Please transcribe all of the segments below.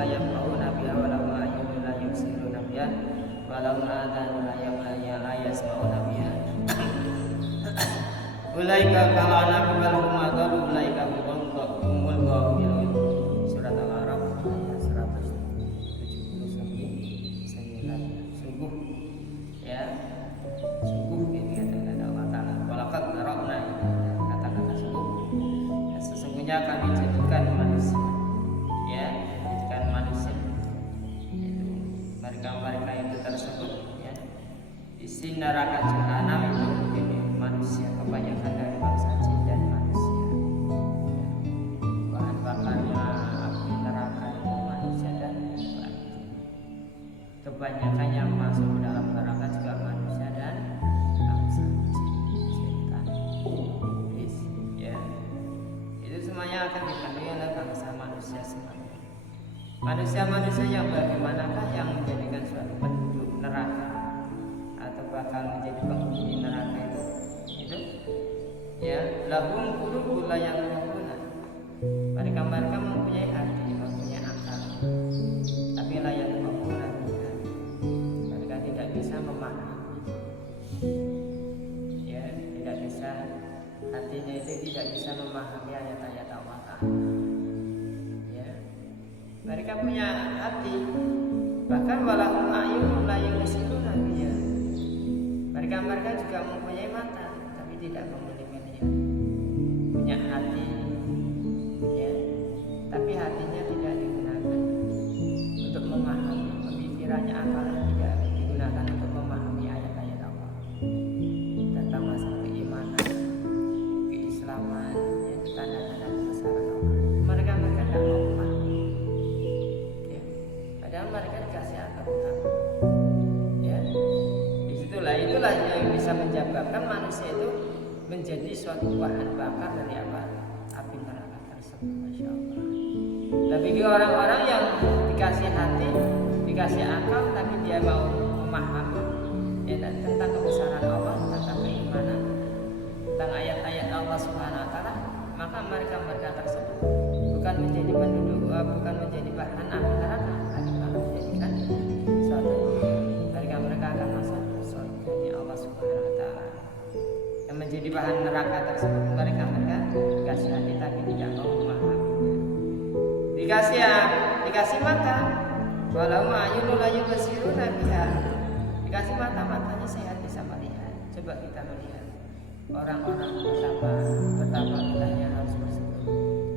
la yafqahuna biha wa lahum a'yunun la yubsiruna biha wa lahum adhanun la yasma'una biha. Ulaika kal an'ami bal hum adallu ulaika humul ghafilun. Surat Al-A'raf ayat 179. Sungguh ya, sungguh ini kata Allah Ta'ala. Walaqad nara'na, kata-kata sungguh. Ya, sesungguhnya kami jadikan manusia, ya, jadikan manusia itu mereka itu tersebut ya isi neraka jahanam itu manusia, kebanyakan dari bangsa jin dan manusia. Bahan bakarnya api neraka itu manusia dan jin. Kebanyakan yang masuk ke dalam neraka juga manusia dan bangsa jin, setan, iblis, ya. Itu semuanya akan dipenuhi oleh bangsa manusia semuanya. Manusia-manusia yang bagaimanakah yang menjadikan suatu penduduk neraka atau bakal menjadi penghuni neraka itu ya, lahum qulubun la yafqahuna, mereka mempunyai hati, mempunyai akal, tapi la yafqahuna, mereka tidak bisa memahami, ya, tidak bisa, hatinya itu tidak bisa memahami ayat-ayat Allah Ta'ala, ya. Mereka punya hati, bahkan walahum a'yunun la yubsiruna biha, mereka juga mempunyai mata tapi tidak memiliki melihat, punya hati ya, tapi hatinya tidak digunakan untuk memahami, pemikirannya, akalnya tidak digunakan untuk memahami ayat-ayat Allah tentang masalah keimanan, keislaman, ya, tanda-tanda kebesaran Allah. Mereka tidak mau memahami ya, padahal mereka dikasih akal utama ya. Itulah yang bisa menyebabkan manusia itu menjadi suatu bahan bakar dari apa? Api neraka tersebut. Masya Allah. Tapi bagi orang-orang yang dikasih hati, dikasih akal, tapi dia mau memahami ya, tentang kebesaran Allah, tentang keimanan, tentang ayat-ayat Allah Subhanahu Wa Taala, maka mereka tersebut bukan menjadi penduduk, bukan menjadi bahan api neraka, tapi malah menjadikan suatu mereka akan masuk surga Allah Subhanahu Wa Taala. Yang menjadi bahan neraka tersebut mereka dikasih hati tapi tidak mau memahaminya. Dikasih mata, walau ma'yunul la yubsiruna biha, dikasih matanya sehat bisa melihat. Coba kita melihat orang-orang betapa kitanya harus bersyukur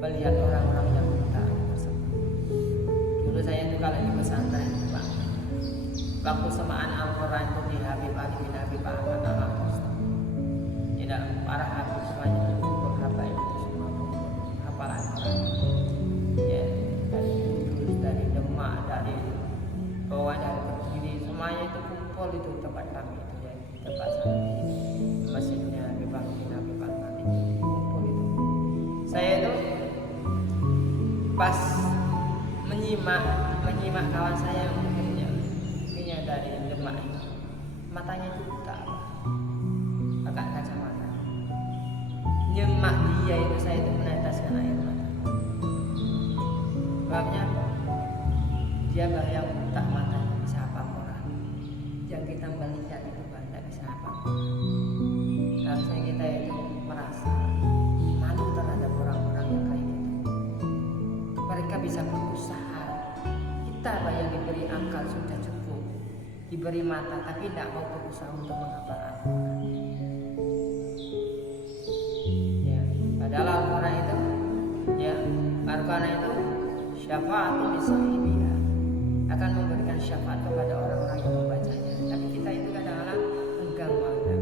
melihat orang-orang yang buta tersebut. Dulu saya itu kalau di pesantren itu Pak, waktu semaan Al-Quran itu di Habib Ali bin Habib Ahmad Al-Hafidh, tidak para habib semuanya itu habaib itu semua hafalan Quran ya, dari Kudus, dari Demak, dari Bawah, dari Kediri, semuanya itu kumpul itu tempat kami itu ya, tempat sana di masjidnya Habib Ali bin Habib Ahmad itu kumpul itu. Saya itu pas menyimak kawan saya yang dari Demak itu, matanya itu buta, pakai kacamata. Nyemak dia itu, saya itu meneteskan air mata. Sebabnya dia yang buta matanya bisa apa orang, yang kita melihat itu tidak bisa apa. Harusnya kita itu merasa malu terhadap orang-orang yang kayak gitu. Mereka bisa berusaha, kita yang diberi akal sudah cukup, diberi mata tapi tidak mau berusaha untuk menghafal Al-Quran ya. Padahal Al-Quran itu ya, Al-Quran itu syafa'atu lisahibiha, akan memberikan syafaat kepada orang-orang yang membacanya. Tapi kita itu kadang-kadang enggan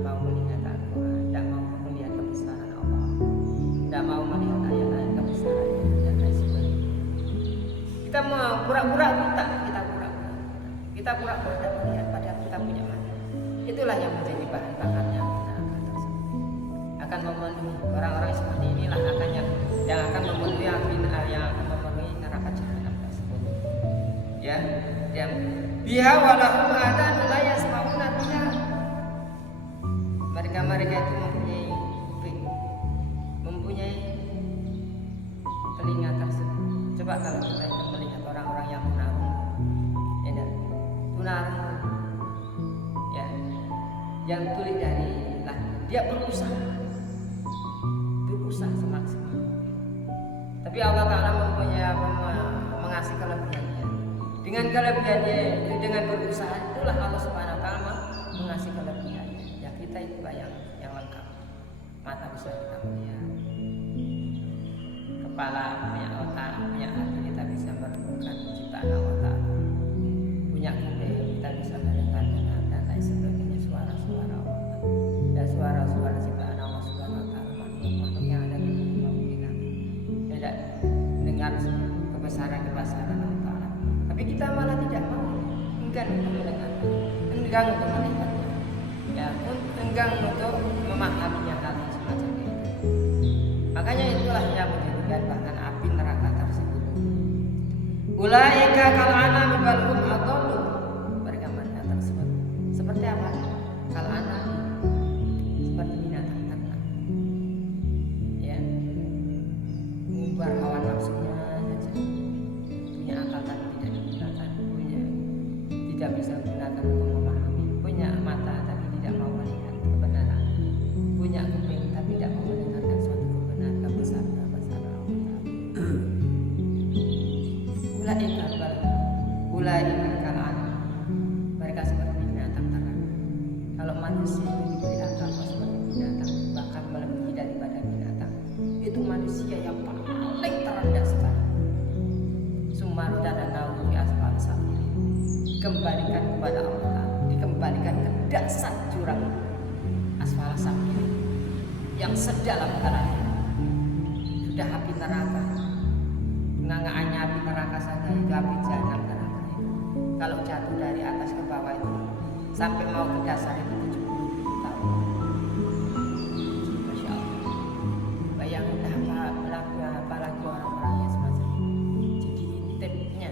mau melihat Al-Quran, tidak mau melihat kebesaran Allah, tidak mau melihat ayat-ayat kebesaran dan lain sebagainya. Kita mau pura-pura buta, kita pura-pura tidak melihat, padahal kita punya mata. Itulah yang menjadi bahan bakarnya neraka tersebut. Akan memenuhi orang-orang seperti inilah yang akan memenuhi neraka jahanam tersebut. Ya, yang biha walahum adhanun la yasma'una biha. Mereka itu mempunyai kuping, mempunyai telinga tersebut. Coba kalau kita itu melihat orang-orang yang yang tulis dari lahir. Dia berusaha semaksimal. Tapi Allah Ta'ala mempunyai mengasih kelebihannya. Dengan kelebihannya, dengan berusaha itulah Allah Subhanahu Wa Ta'ala mengasih kelebihannya. Ya kita itu yang lengkap. Mata bisa kita melihat, kepala punya otak, punya hati, kita bisa merenungkan ciptaan Allah Ta'ala. Punya kuping, kita bisa mendengar dan lain sebagainya, suara-suara Allah dan suara-suara ciptaan Allah Subhanahu Wa Ta'ala. Makhluk yang ada di bumi kita tidak dengar kebesaran Allah Ta'ala. Tapi kita malah tidak mau, enggan untuk mendengar, enggan untuk melihatnya, ya, enggan untuk memahaminya hal semacam itu. Makanya itulah yang menjadikan bahkan api neraka tersebut. Ulaika kal anami bal hum adallu. Mereka tersebut seperti apa? Kal anami, seperti binatang ternak. Ya. Mengumbar hawa nafsunya saja. Punya akal tapi tidak digunakan, tidak bisa digunakan untuk memahami. Punya mata tapi tidak mau melihat kebenaran. Punya kuping tapi tidak mau mendengarkan suatu kebenaran kebesaran Allah. Ulaika kal anam. Mereka seperti binatang ternak. Kalau manusia diberi akal seperti binatang, bahkan melebihi daripada binatang, itu manusia yang paling terendah sekali. Sumarda dan nawi asfal safili. Dikembalikan kepada Allah, dikembalikan ke dasar jurang asfal safili yang sedalam neraka. Sudah api neraka, pengangaannya api neraka saja itu api jahanam neraka. Kalau jatuh dari atas ke bawah itu sampai mau ke dasar itu 70.000 tahun. Masya Allah. Bayangkan apalagi orang-orang yang semacam ini. Jadi intipnya,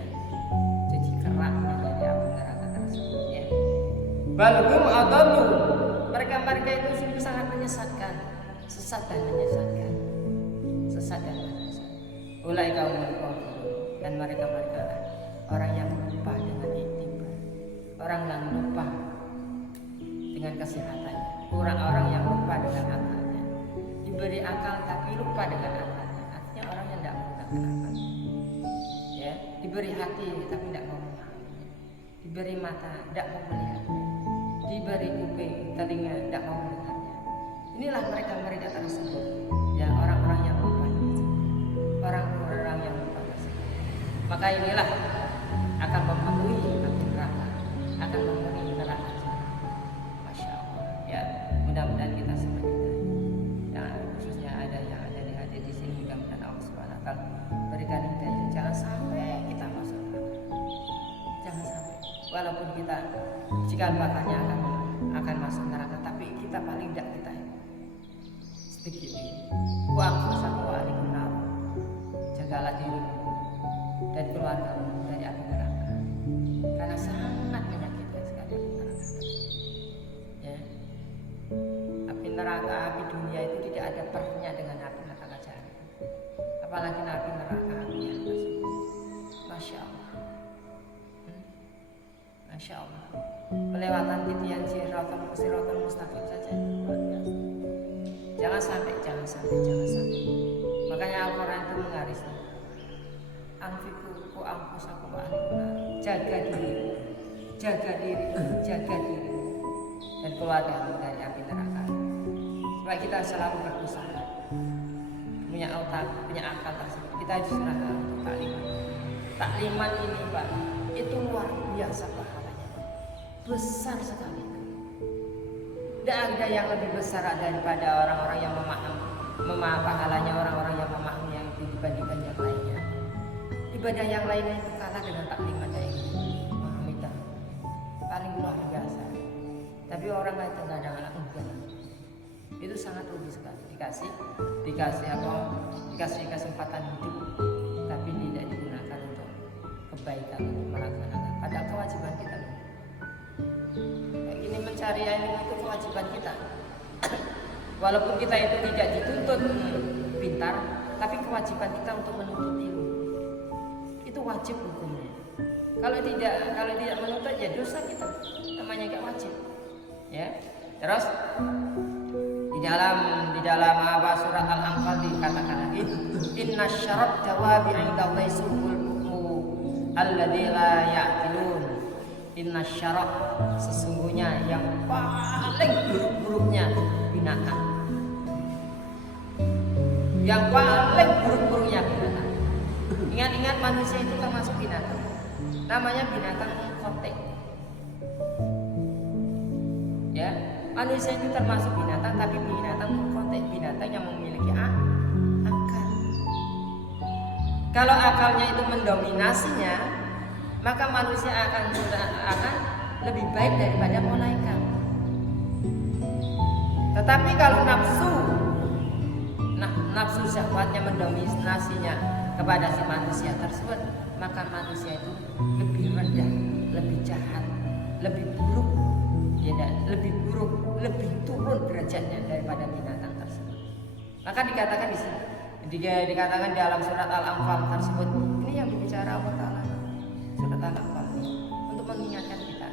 jadi keraknya dari api neraka tersebut. Ya. Balhum adallu. Mereka itu sungguh sangat menyesatkan, sesat dan menyesatkan. Ulaika humul ghafilun. Dan mereka orang yang lupa dengan iktibar, orang yang lupa dengan kesehatannya, orang yang lupa dengan akalnya. Diberi akal tapi lupa dengan akalnya, artinya orang yang tidak menggunakan akalnya. Ya, diberi hati tapi tidak mau memahaminya, diberi mata tidak mau melihatnya, diberi kuping telinga tidak mau mendengarnya. Inilah mereka tersebut, ya, orang-orang yang lupa, orang-orang yang lupa tersebut. Maka inilah akan memenuhi api neraka, akan memenuhi neraka. Masya Allah. Ya, mudah-mudahan kita semua yang khususnya ada yang ada di hati di sini, mudah-mudahan Allah Subhanahu Wa Ta'ala berikan hidayah. Jangan sampai kita masuk neraka. Jangan sampai. Walaupun kita cikal bakalnya akan masuk neraka, tapi kita paling tidak kita sedikit ini. Wa anfusakum wa ahlikum nar. Jagalah dirimu dan keluargamu dari api neraka, karena sangat menyakitkan sekali api neraka. Ya, api neraka, api dunia itu tidak ada pernya dengan api neraka jahanam. Apalagi api neraka api yang tersebut. Masya Allah. Masya Allah. Pelewatan titian siratal mustaqim saja luar biasa. Jangan sampai. Makanya Al-Quran itu menggariskan anfiku anfusakum wa ahlikum nar. Jaga diri dan keluarga dari api neraka. Supaya kita selalu berusaha, punya otak, punya akal tersebut. Kita diserahkan untuk takliman ini, Pak, itu luar biasa pahalanya, besar sekali. Tidak ada yang lebih besar daripada orang-orang yang memahami pahalanya, orang-orang yang memahami yang dibandingkan yang lainnya. Ibadah yang lainnya itu kalah dengan takliman yang Muhammadah, paling luar biasa. Tapi orang lain itu nggak ada anak muda, itu sangat rugi sekali. Dikasih kesempatan hidup, tapi tidak digunakan untuk kebaikan, untuk melaksanakan. Padahal kewajiban kita loh. Kayak gini mencari ilmu itu kewajiban kita. Walaupun kita itu tidak dituntut pintar, tapi kewajiban kita untuk menuntut ilmu. Itu wajib hukumnya. Kalau tidak menuntut ya dosa kita. Namanya gak wajib. Ya. Terus di dalam apa surat Al-Anfal dikatakan lagi, inna syarat dawabi indallahi suhul bukmu alladzi la ya'qilun. Inna syarat, sesungguhnya yang paling buruk-buruknya binatang. Yang paling buruk-buruknya binatang. Ingat-ingat manusia itu termasuk binatang. Namanya binatang mengkotek. Ya, manusia itu termasuk binatang, tapi binatang mengkotek, binatang yang memiliki akal. Kalau akalnya itu mendominasinya, maka manusia akan lebih baik daripada malaikat. Tetapi kalau nafsu syahwatnya mendominasinya kepada si manusia tersebut, maka manusia itu lebih rendah, lebih jahat, lebih buruk, lebih turun derajatnya daripada binatang tersebut. Maka dikatakan di sini, dikatakan dalam surat Al-Anfal tersebut, ini yang berbicara Allah Ta'ala, surat Al-Anfal untuk mengingatkan kita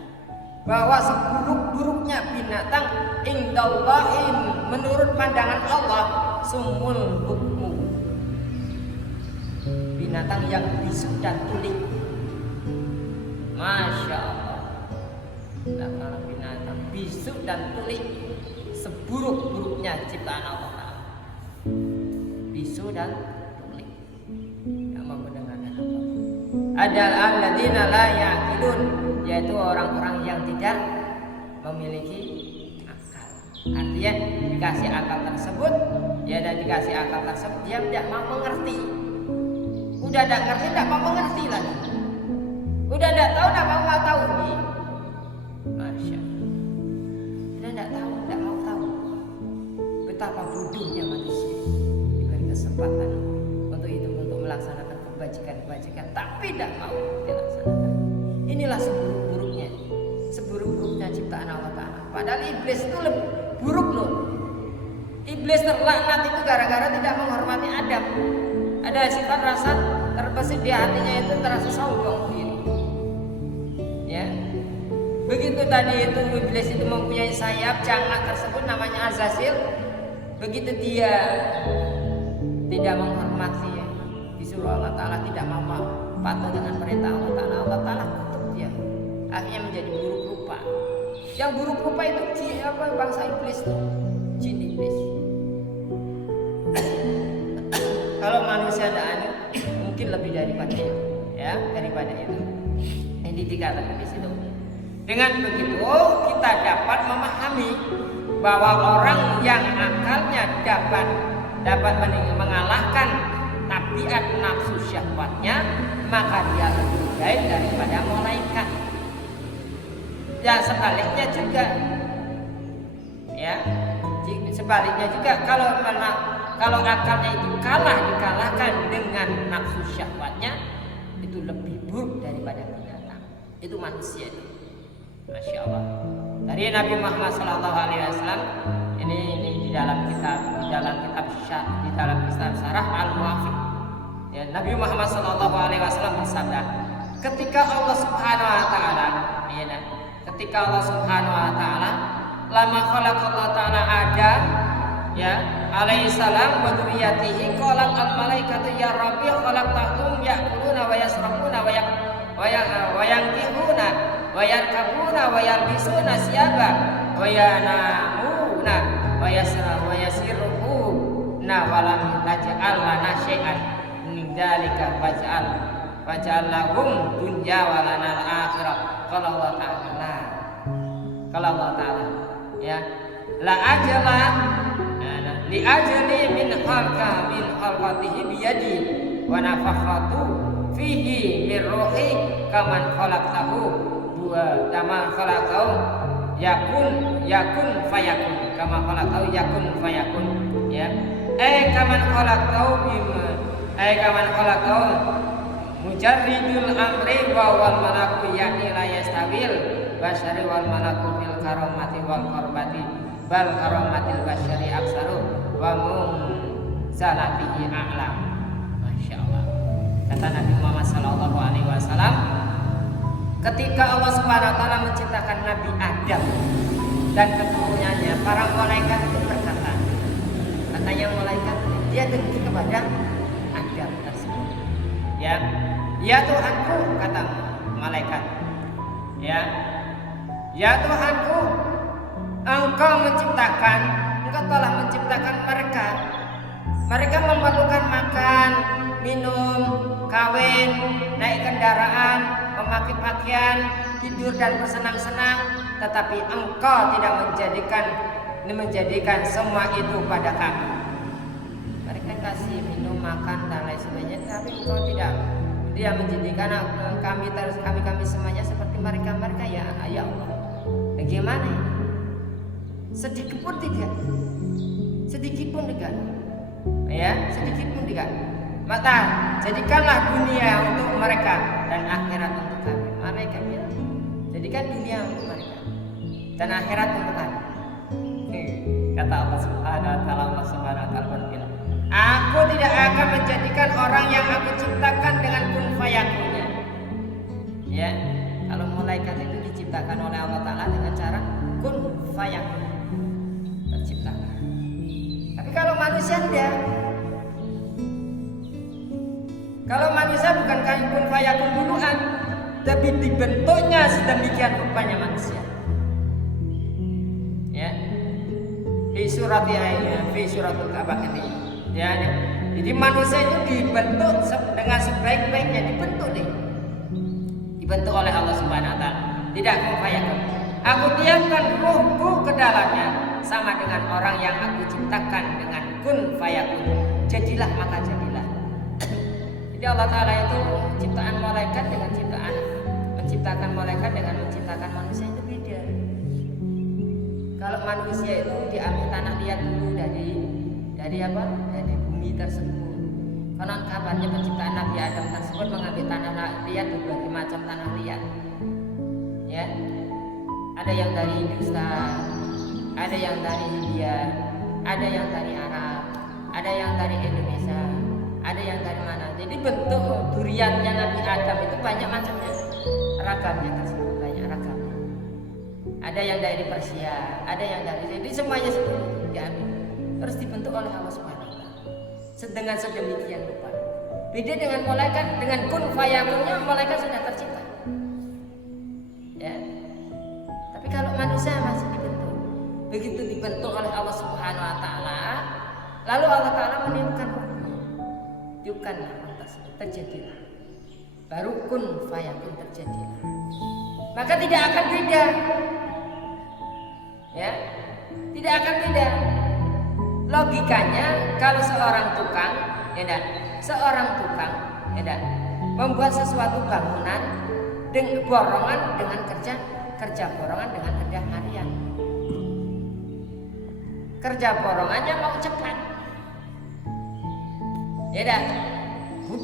bahwa seburuk-buruknya binatang indallahin, menurut pandangan Allah, sumul bukmu, binatang yang bisu dan tuli. Masya Allah. Nah, kalau binatang bisu dan tuli, seburuk-buruknya ciptaan Allah Ta'ala, bisu dan tuli, yang mau mendengarkan apa. Adalah alladzina la ya'qilun, yaitu orang-orang yang tidak memiliki akal. Artinya dikasih akal tersebut, ya, dan dikasih akal tersebut dia tidak mau mengerti. Udah tidak ngerti, tidak mau mengerti lagi. Udah tidak tahu, tidak mau tahu nih. Masya Allah. Udah tidak tahu, tidak mau tahu. Betapa bodohnya manusia diberi kesempatan untuk itu, untuk melaksanakan kebajikan, tapi tidak mau dilaksanakan. Inilah seburuk-buruknya ciptaan Allah Ta'ala. Padahal iblis itu lebih buruk loh. Iblis terlaknat itu gara-gara tidak menghormati Adam. Ada sifat rasa terbesit di hatinya, itu terasa sombong diri. Ya, begitu tadi itu iblis itu mempunyai sayap jangkar tersebut namanya Azazil. Begitu dia tidak menghormati, disuruh Allah Ta'ala tidak mau patuh dengan perintah Allah Ta'ala kutuk dia. Akhirnya menjadi buruk rupa. Yang buruk rupa itu bangsa iblis, jin iblis. Kalau manusia ada mungkin lebih daripada itu, ya, daripada itu. Ini dikatakan di situ. Dengan begitu kita dapat memahami bahwa orang yang akalnya dapat mengalahkan tabiat nafsu syahwatnya, maka dia lebih baik daripada malaikat. Ya, sebaliknya juga, ya, sebaliknya juga kalau akalnya itu dikalahkan dengan nafsu syahwatnya, itu lebih buruk daripada binatang. Itu manusia itu. Masya Allah. Dari Nabi Muhammad SAW ini di dalam kitab Syarah Al-Muwafiq. Ya, Nabi Muhammad SAW bersabda, ketika Allah Subhanahu Wa Taala, lama khalaqallahu Taala Adam, ya, alaihi salam wa dzurriyyatihi, qalat al malaikatu ya rabbi khalaqtahum ya'kuluna wa yasrabuna wa yankihuna wa yarkabuna wa yalbisuna siyaba wa yanamuna wa yasiruna wa lam taj'al lana syai'an min dzalika faj'al lahum dunya wa lana al-akhirah. Qala Allah Ta'ala, ya, la ajala li ajli min khalqatihi biyadi wa nafakhatu fihi min ruhi kaman khalaqtahu wa kama khalaqtahu yakun fayakun, kama khalaqtahu yakun fayakun, ya, kaman khalaqtahu mujarridul amri wa wal malaku yakni la yastabil basyari wal malaku fil karamati wal qurbati bal karamatil basyari aksaru wa mumzalatihi a'lam. Masya Allah. Kata Nabi Muhammad SAW, ketika Allah Subhanahu Wa Taala menciptakan Nabi Adam, dan keturunannya, para malaikat itu berkata, katanya malaikat dia dengki kepada Adam tersebut. Ya Tuhanku, kata malaikat, ya Tuhanku, Engkau telah menciptakan mereka. Mereka memerlukan makan, minum, kawin, naik kendaraan, memakai pakaian, tidur dan bersenang-senang, tetapi Engkau tidak menjadikan semua itu pada kami. Mereka kasih minum, makan dan lain sebagainya, tapi Engkau tidak menjadikan kami semuanya seperti mereka ya Allah. Bagaimana? Sedikit pun tidak. Sedikit pun tidak. Maka jadikanlah dunia untuk mereka dan akhirat untuk kami. Mereka bilang, jadikan dunia untuk mereka dan akhirat untuk kami. Kata Allah Subhanahu wa taala berfirman, Aku tidak akan menjadikan orang yang Aku ciptakan dengan kun fayakunnya. Ya, kalau malaikat itu diciptakan oleh Allah Taala dengan cara kun fayakun, terciptakan. Tapi kalau manusia tidak. Kalau manusia bukan kun fayakun duluan, tapi dibentuknya sedemikian rupanya manusia. Ya, di suratul Ka'bah ini. Ya, jadi manusia itu dibentuk dengan sebaik-baiknya, dibentuk oleh Allah Subhanahu wa taala. Tidak kun fayakun. Aku diamkan ruhku ke dalamnya, sama dengan orang yang Aku ciptakan dengan kun fayakun. Jadilah maka jadilah. Jadi Allah Ta'ala itu ciptaan malaikat dengan menciptakan malaikat dengan menciptakan manusia itu beda. Kalau manusia itu diambil tanah liat dulu dari bumi tersebut. Konon kabarnya penciptaan Nabi Adam tersebut mengambil tanah liat, berbagai macam tanah liat. Ya, ada yang dari Hindustan, ada yang dari India, ada yang dari Arab, ada yang dari Indonesia, ada yang dari mana. Jadi bentuk duriannya Nabi Adam itu banyak macamnya, ragamnya tersebut banyak ragamnya. Ada yang dari Persia, ada yang dari, jadi semuanya diambil terus dibentuk oleh Allah Subhanahu wa taala dengan sedemikian rupa. Beda dengan malaikat, dengan kun fayakunnya malaikat sudah tercipta. Ya. Tapi kalau manusia masih dibentuk. Begitu dibentuk oleh Allah Subhanahu wa taala, lalu Allah Taala meniupkan ruhnya. Tiupkanlah tersebut, terjadilah. Baru kun fayakun terjadilah. Maka tidak akan beda. Ya. Tidak akan beda. Logikanya kalau seorang tukang membuat sesuatu bangunan borongan dengan kerja borongan dengan kerja harian. Kerja borongannya mau cepat.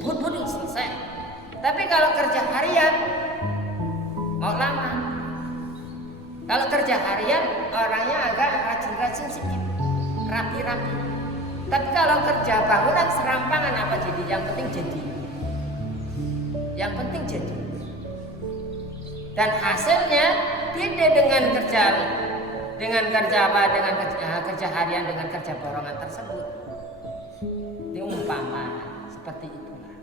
Bud selesai. Tapi kalau kerja harian mau lama. Kalau kerja harian orangnya agak rajin-rajin sedikit, rapi-rapi. Tapi kalau kerja bangunan serampangan apa jadi? Yang penting jadi. Dan hasilnya beda dengan kerja harian dengan kerja borongan tersebut. Ini umpama seperti itulah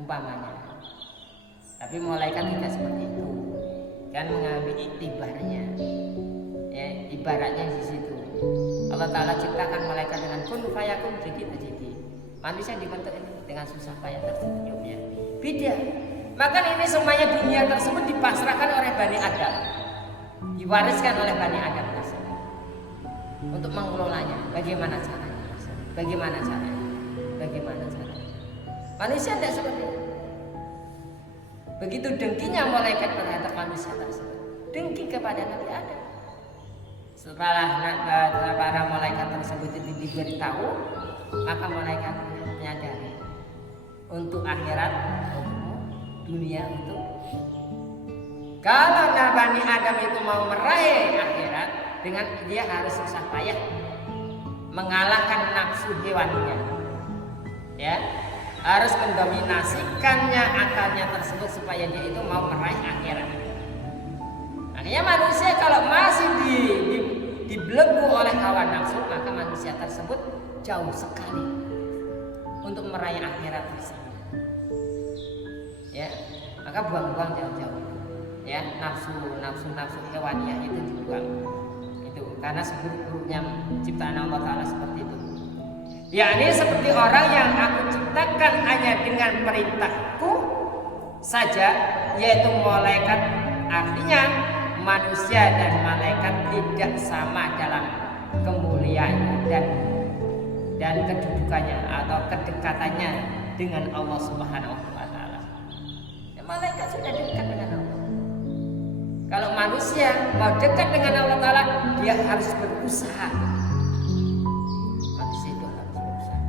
umpamanya. Tapi malaikat tidak seperti itu, kan mengambil iktibarnya. Ya, ibaratnya di situ. Allah Taala ciptakan malaikat dengan kun fayakun, jadi terjadi. Manusia dibentuk dengan susah payah tersenyumnya. Beda. Maka ini semuanya dunia tersebut dipasrahkan oleh Bani Adam, diwariskan oleh Bani Adam tersebut untuk mengelolanya. Bagaimana caranya? Manusia tidak seperti itu. Begitu dengkinya malaikat terhadap manusia tersebut, dengki kepada Nabi Adam. Setelah para malaikat tersebut itu diberitahu, maka malaikat menyadari untuk akhirat, dunia itu. Kalau Bani Adam itu mau meraih akhirat, dengan dia harus susah payah mengalahkan nafsu hewannya, ya, harus mendominasikannya akalnya tersebut supaya dia itu mau meraih akhirat. Makanya manusia kalau masih dibelenggu oleh hawa nafsu, maka manusia tersebut jauh sekali untuk meraih akhirat bersama. Ya, maka buang-buang jauh-jauh. Ya, nafsu hewaniah itu dibuang. Itu karena seburuk-buruknya ciptaan Allah Ta'ala seperti itu. Yakni seperti orang yang aku ciptakan hanya dengan perintahku saja, yaitu malaikat. Artinya manusia dan malaikat tidak sama dalam kemuliaan dan kedudukannya atau kedekatannya dengan Allah Subhanahu wa Ta'ala. Ya, malaikat sudah dekat dengan Allah. Kalau manusia mau dekat dengan Allah Ta'ala, dia harus berusaha. Manusia itu harus berusaha.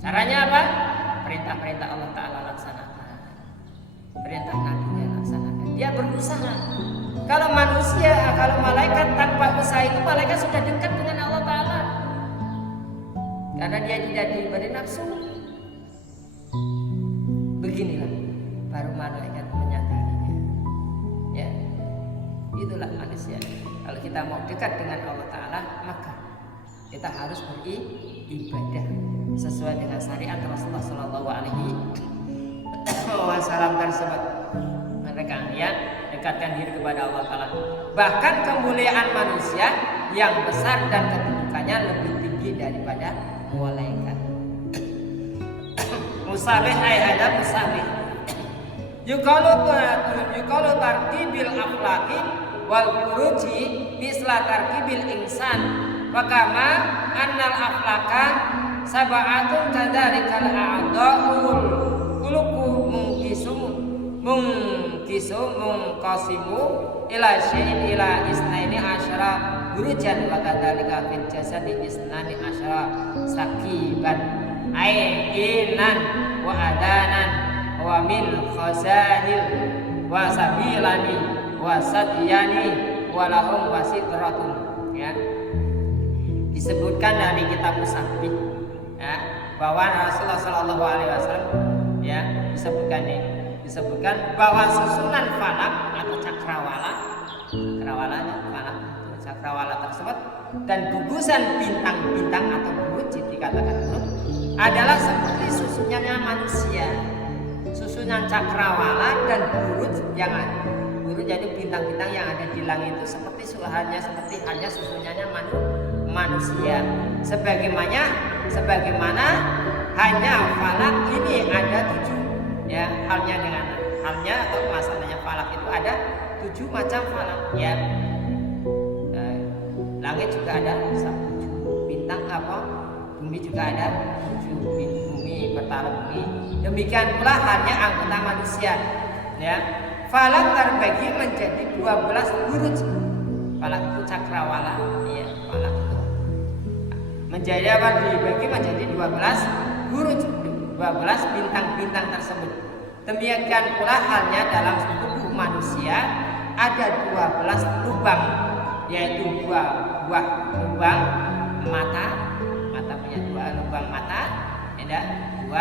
Caranya apa? Perintah-perintah Allah Ta'ala laksanakan, perintah Nabi-Nya laksanakan. Dia berusaha. Kalau malaikat tanpa usaha itu, malaikat sudah dekat dengan Allah Ta'ala. Karena dia tidak diberi nafsu. Beginilah baru malaikat menyadarinya. Ya, itulah manusia. Kalau kita mau dekat dengan Allah Ta'ala, maka kita harus beribadah sesuai dengan syariat Rasulullah Shallallahu Alaihi Wasallam tersebut. Mereka dekatkan diri kepada Allah Ta'ala. Bahkan kemuliaan manusia yang besar dan kedudukannya lebih tinggi daripada malaikat. Musabih ada musabih. Yukalu tarkibil aflaki wal buruji misla tarkibil insan. Wakama annal aflaka sab'atun kadzalikal a'dha'ul qulubu mungkasimu ila syai'in ila isnaini asyara burujan wa kadzalika fil jasadi isnani asyara sakiban ainan wa adanan wa min khazanil wa sabilani wa sadyani wa lahum wasitratun. Ya, disebutkan dari kitab Musabih, ya, bahwa Rasulullah Shallallahu Alaihi Wasallam disebutkan bahwa susunan falak atau cakrawala tersebut dan gugusan bintang-bintang atau buruj, dikatakan buruj, adalah seperti susunannya manusia. Susunan cakrawala dan buruj jadi bintang-bintang yang ada di langit itu seperti halnya susunannya manusia. Sebagaimana hanya falak ini ada 7. Ya, halnya atau masalahnya falak itu ada 7 macam falak. Ya, langit juga ada 7 bintang, bumi juga ada 7 bumi, bertala bumi. Demikian pula halnya anggota manusia. Ya, falak terbagi menjadi 12 buruj. Falak itu cakrawala. Ya, falak itu dibagi menjadi 12 buruj, 12 bintang-bintang tersebut. Demikian pula halnya dalam tubuh manusia ada 12 lubang, yaitu 2 buah lubang mata punya 2 lubang mata, ada 2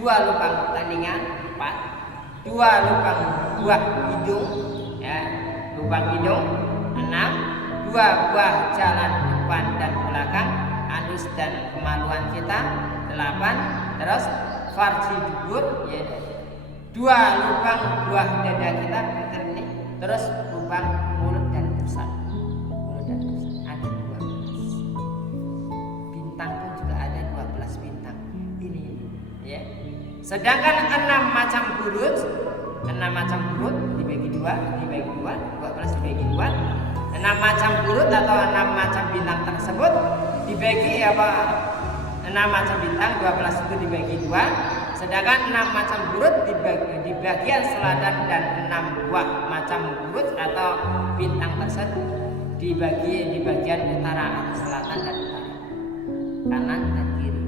lubang telinga, 4, 2 lubang buah hidung, ya, lubang hidung, 6, 2 buah jalan depan dan belakang, anus dan kemaluan kita, 8, terus farji dubur, ya, 2 lubang buah dada kita, ini, terus lubang mulut dan pusat. Ada 12 bintang pun juga ada 12 bintang ini, ya. Sedangkan 6 macam buruj dibagi 2, 12 dibagi 2. 6 macam buruj atau 6 macam bintang tersebut dibagi 6 macam bintang, 12 itu dibagi 2. Sedangkan 6 macam buruj di bagian selatan dan 6 buah macam buruj atau bintang tersebut dibagi di bagian utara atau selatan dan utara, kanan dan kiri,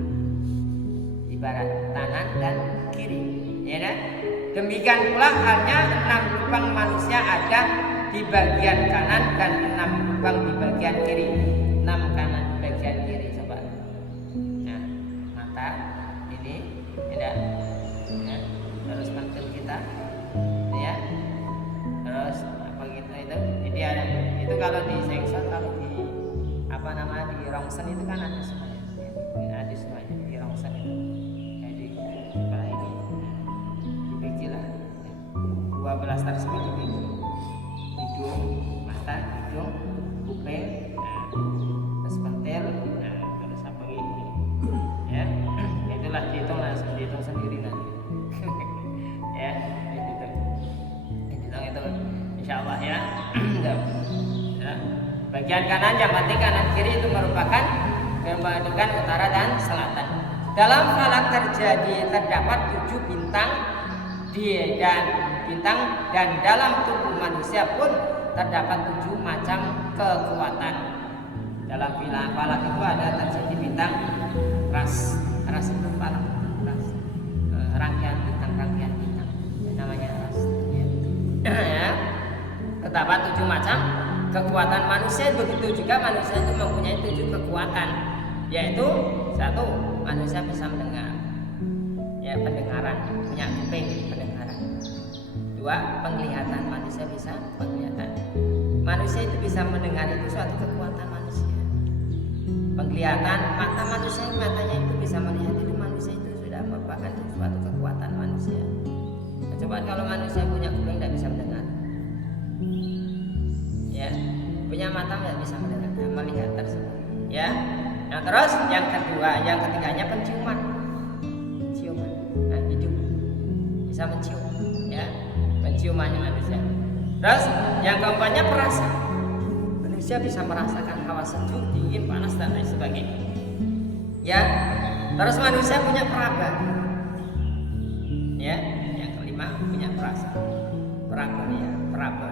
ibarat kanan dan kiri, ya kan? Demikian pula halnya 6 lubang manusia ada di bagian kanan dan 6 lubang di bagian kiri. 6 kanan di bagian kiri, coba. Nah, mata ini, ya, terus mantul kita, ya, terus apa gitu itu. Jadi ada itu kalau di sengsor, kalau rongsen itu kan ada semuanya, ya, ada semuanya di rongsen itu, kayak di kepala ini, dibagi lah, ya. 12 tersebut dibagi, hidung, mata, hidung, kuping, terus pentil, terus apa ini, ya, itulah dihitung sendiri nanti, ya, dihitung itu, insya Allah ya. Bagian kanan yang penting kanan kiri itu merupakan kedudukan utara dan selatan. Dalam falak terdapat 7 bintang dan dalam tubuh manusia pun terdapat 7 macam kekuatan. Dalam falak itu ada terjadi bintang ras itu falak, ras rangkaian bintang namanya ras. Ya. Terdapat 7 macam kekuatan manusia, begitu juga manusia itu mempunyai 7 kekuatan, yaitu 1. Manusia bisa mendengar, ya, pendengaran, punya kuping pendengaran. 2. Penglihatan, manusia bisa penglihatan. Manusia itu bisa mendengar, itu suatu kekuatan manusia. Penglihatan, mata manusia, matanya itu bisa melihat, itu manusia itu sudah merupakan suatu kekuatan manusia. Coba kalau manusia punya kuping tidak bisa mendengar, ya, punya mata nggak bisa melihat tersebut, ya. Nah terus yang ketiganya penciuman, nah, hidung bisa mencium, ya, penciumannya manusia. Terus yang keempatnya perasa, manusia bisa merasakan hawa sejuk, dingin, panas dan lain sebagainya, ya. Terus manusia punya peraba, ya. Yang kelima punya peraba, ya, peraba.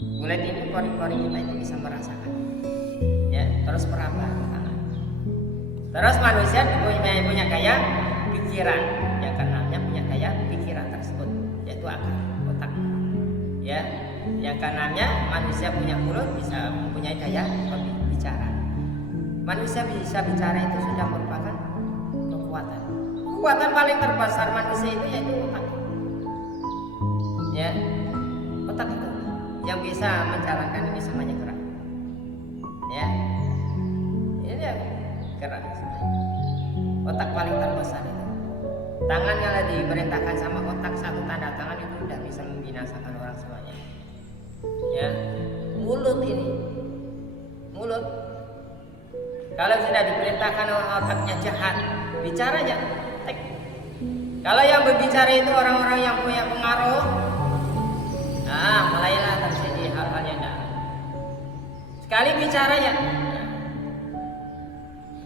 Kulit ini, pori-pori kita itu bisa merasakan, ya. Terus peraba tangan. Terus manusia punya gaya pikiran, yang keenamnya punya gaya pikiran tersebut, yaitu akal, otak, ya. Yang keenamnya manusia punya mulut, bisa mempunyai gaya bicara. Manusia bisa bicara itu sudah merupakan kekuatan. Kekuatan paling terbesar manusia itu yaitu otak, ya. Otak itu yang bisa menjalankan ini semuanya gerak, ya. Ini ya gerak semuanya. Otak paling terbesar itu. Tangan yang diperintahkan sama otak, satu tanda tangan itu sudah bisa membinasakan orang semuanya, ya. Mulut ini, mulut kalau sudah diperintahkan otaknya jahat, bicara aja. Kalau yang berbicara itu orang-orang yang punya pengaruh, mulailah terjadi hal-hal yang tidak. Sekali bicara ya,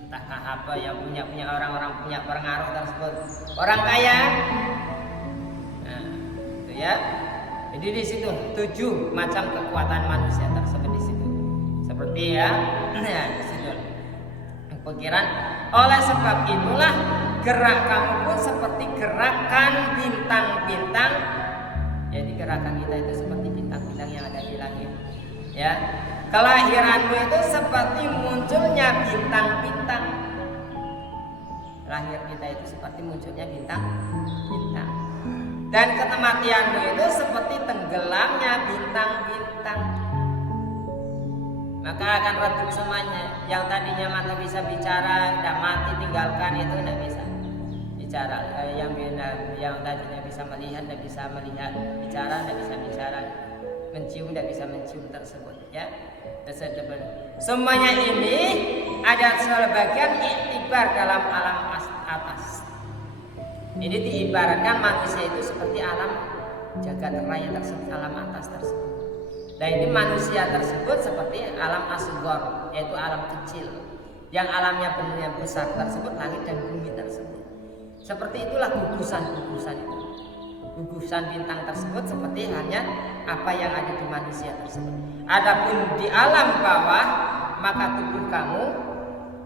entahkah apa yang punya orang-orang punya pengaruh tersebut, orang kaya, nah, itu ya. Jadi di situ 7 macam kekuatan manusia tersebut di situ. Seperti ya, di situ. Pikiran. Oleh sebab itulah gerak kamu pun seperti gerakan bintang-bintang. Jadi gerakan kita itu seperti bintang-bintang yang ada di langit, ya. Kelahiranmu itu seperti munculnya bintang-bintang. Lahir kita itu seperti munculnya bintang-bintang. Dan kematianmu itu seperti tenggelamnya bintang-bintang. Maka akan redup semuanya. Yang tadinya mata bisa bicara, udah mati, tinggalkan, itu tidak bisa bicara. Yang tadinya bisa melihat, tidak bisa melihat. Bicara, tidak bisa bicara. Mencium, tidak bisa mencium tersebut, ya. Tersebut. Semuanya ini ada sebagian iktibar dalam alam atas. Ini diibaratkan manusia itu seperti alam jagat raya tersebut, alam atas tersebut. Dan ini manusia tersebut seperti alam asghar, yaitu alam kecil. Yang alamnya benar besar tersebut, langit dan bumi tersebut. Seperti itulah gugusan-gugusan itu. Gugusan bintang tersebut seperti hanya apa yang ada di manusia tersebut. Adapun di alam bawah, maka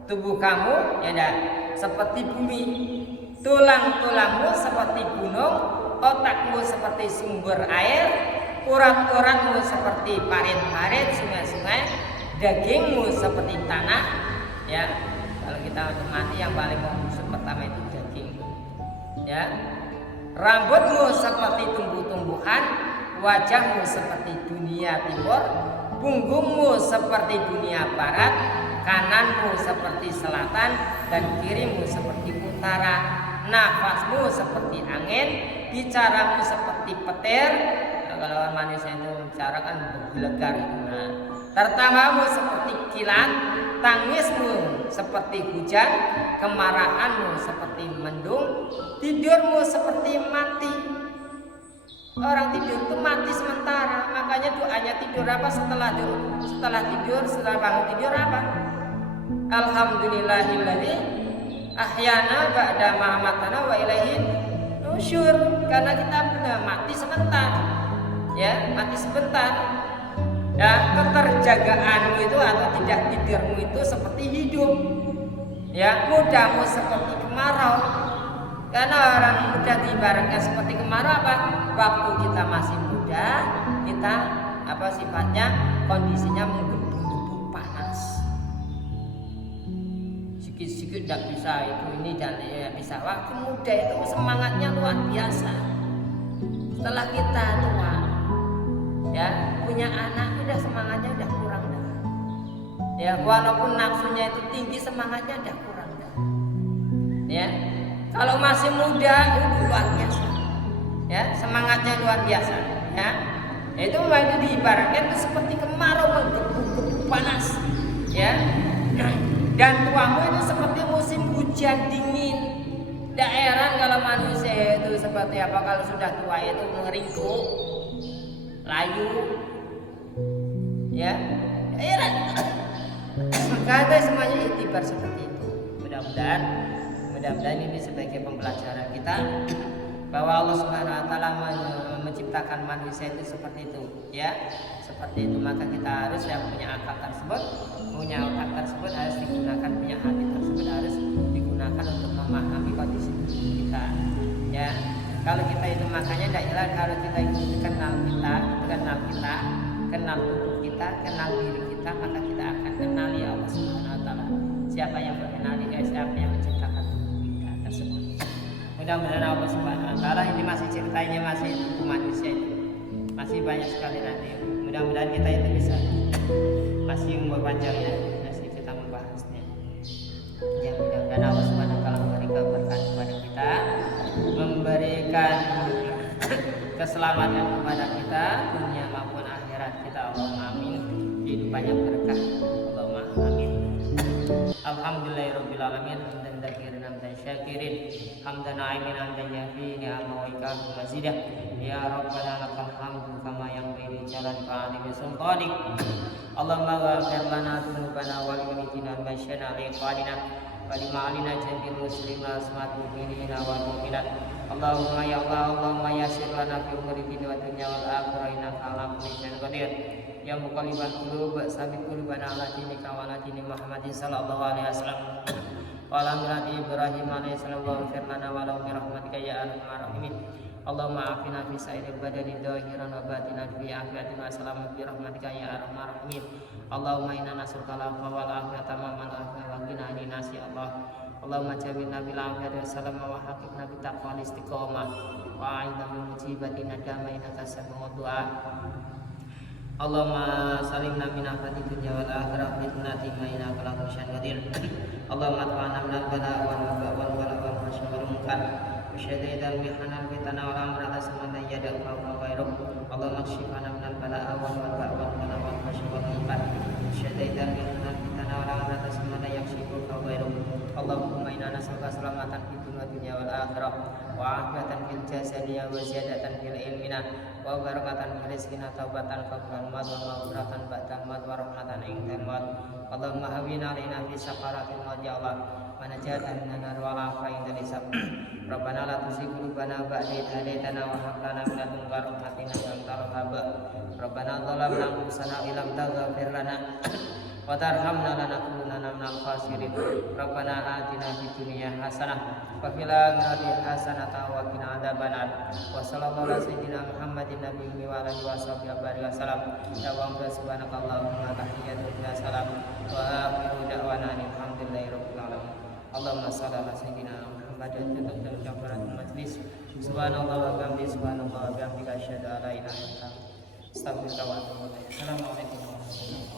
tubuh kamu ya dah, seperti bumi. Tulang-tulangmu seperti gunung, otakmu seperti sumber air, urat-uratmu seperti parit-parit, sungai-sungai, dagingmu seperti tanah, ya. Kalau kita mati yang paling membusuk pertama itu daging, ya. Rambutmu seperti tumbuh-tumbuhan, wajahmu seperti dunia timur, punggungmu seperti dunia barat, kananmu seperti selatan dan kirimu seperti utara, nafasmu seperti angin, bicaramu seperti petir. Nah, kalau manusia itu bicara kan bergelegar. Nah, tertawamu seperti kilat, tangismu seperti hujan, kemarahanmu seperti mendung, tidurmu seperti mati. Orang tidur itu mati sementara, makanya doanya tidur apa setelah tidur, setelah bangun tidur apa? Alhamdulillahilladzi ahyana ba'da ma amatana wa ilaihi nusyur. Karena kita benar mati sebentar, ya mati sebentar. Ya, keterjagaanmu itu atau tidak tidurmu itu seperti hidup. Ya, mudahmu seperti kemarau. Karena orang muda diibaratkan seperti kemarau apa? Waktu kita masih muda, kita apa sifatnya kondisinya menggebu-gebu panas. Sikit-sikit tidak bisa itu ini dan ya bisa. Waktu muda itu semangatnya luar biasa. Setelah kita tua, ya punya anak udah semangatnya udah kurang dah. Ya walaupun nafsunya itu tinggi semangatnya udah kurang dah. Ya kalau masih muda itu luar biasa. Ya semangatnya luar biasa. Ya itu diibaratkan itu seperti kemarau menggebu-gebu panas. Ya dan tuamu itu seperti musim hujan dingin. Daerah kalau manusia itu seperti apa kalau sudah tua itu mengeringkuk, layu, ya, daerah. Kata semuanya itibar seperti itu. Mudah-mudahan ini sebagai pembelajaran kita bahwa Allah Subhanahu Wa Taala menciptakan manusia itu seperti itu, ya, seperti itu. Maka kita harus yang punya akal tersebut, punya otak tersebut harus digunakan, punya hati tersebut harus digunakan untuk memahami kondisi kita, ya. Kalau kita itu makanya tidak hilang kalau kita itu kenal tubuh kita, kenal diri kita, maka kita akan kenali Allah Subhanahu Wa Taala. Siapa yang mengenali, siapa yang menciptakan tubuh kita tersebut. Mudah-mudahan Allah Subhanahu Wa Taala ini masih ceritanya masih tubuh manusia itu masih banyak sekali nanti. Mudah-mudahan kita itu bisa masih umur panjangnya masih kita membahasnya. Yang mudah-mudahan Allah Subhanahu Wa Taala memberikan berkat kepada kita, memberikan keselamatan kepada kita dunia maupun akhirat kita. Allahumma amin. Kehidupannya berkah. Allahumma amin. Alhamdulillahirabbil alamin. Hamdan dzakirin hamdan syakirin hamdan na'imin hamdan yafi ni'ama wa ikamu mazidah. Ya rabbana lakal hamdu kama yanbaghi li jalali wa sultanik. Allahumma ghfir lana dzunubana wa li walidina wa masyana li ikhwanina wa li ma'alina jamil muslimina asmatu mu'minina wal mu'minat. Allahumma ya Allah, Allahumma yassir lana fi umuri dunya wa dunya wal akhirah innaka ala kulli syai'in qadir. Ya muqallibal qulub, sabit qulubana ala dinika wa ala dini Muhammadin sallallahu alaihi wasallam. Wa ala millati Ibrahim alaihi salam wa ighfir lana wa lahum bi rahmatika ya arhamar rahimin. Allahumma afina fi sa'iril badani dhahiran wa batinan fi afiatin wa salamat bi rahmatika ya arhamar rahimin. Allahumma inna nas'aluka al-afwa wal afiyata tamammal afiyata wa qina adzaban nar ya Allah. Allahumma jawibna bil afiyati wassalam wa haqqina bit taqwa wal istiqamah wa a'inna min musibati nadama innaka sami'ud du'a. Allahumma salimna min afati dunya wal akhirah fitnati ma innaka la tusyad qadir. Allahumma atfa'na min al-bala' wal waba' wal bala' wal fahsya wal munkar wa syadidal mihana fitana wal amrata samana yada'u wa ghairuk. Allahumma kshifna min al-bala' wal waba' wal bala' wal fahsya wal munkar wa syadidal mihana fitana wal amrata samana yakshifu wa ghairuk. Allahumma inna nas'aluka salamatan fid dunya wal akhirah wa afiyatan fil jasadi wa ziyadatan fil ilmina wa barakatan fil rizqina taubatan qabla al-maut wa maghfiratan ba'da al-maut wa rahmatan inda al-maut. Allahumma hawwina alaina fi sakaratil maut ya Allah wa najatan minan nar wa afa inda hisab. Rabbana la tuzigh qulubana ba'da idh hadaytana wa hab lana min ladunka rahmatan innaka antal wahhab. Rabbana zalamna anfusana wa lam taghfir lana wa tarhamna lanakunanna minal khasirin. Rabbana atina fid dunya hasanah wa fil akhirati hasanah wa qina adzabannar. Wa sallallahu ala sayyidina Muhammadin nabiyyi wa alihi wasallam. Ya wa subhanakallahumma tahiyyatuna salam wa akhiru da'wana alhamdulillahi rabbil alamin. Allahumma shalli ala sayyidina Muhammadin tutup jawaratul majlis. Subhanallah wa bihamdihi subhanallah wa bihamdika asyhadu an la ilaha illa anta astaghfiruka wa atubu ilaik. Assalamualaikum warahmatullahi wabarakatuh.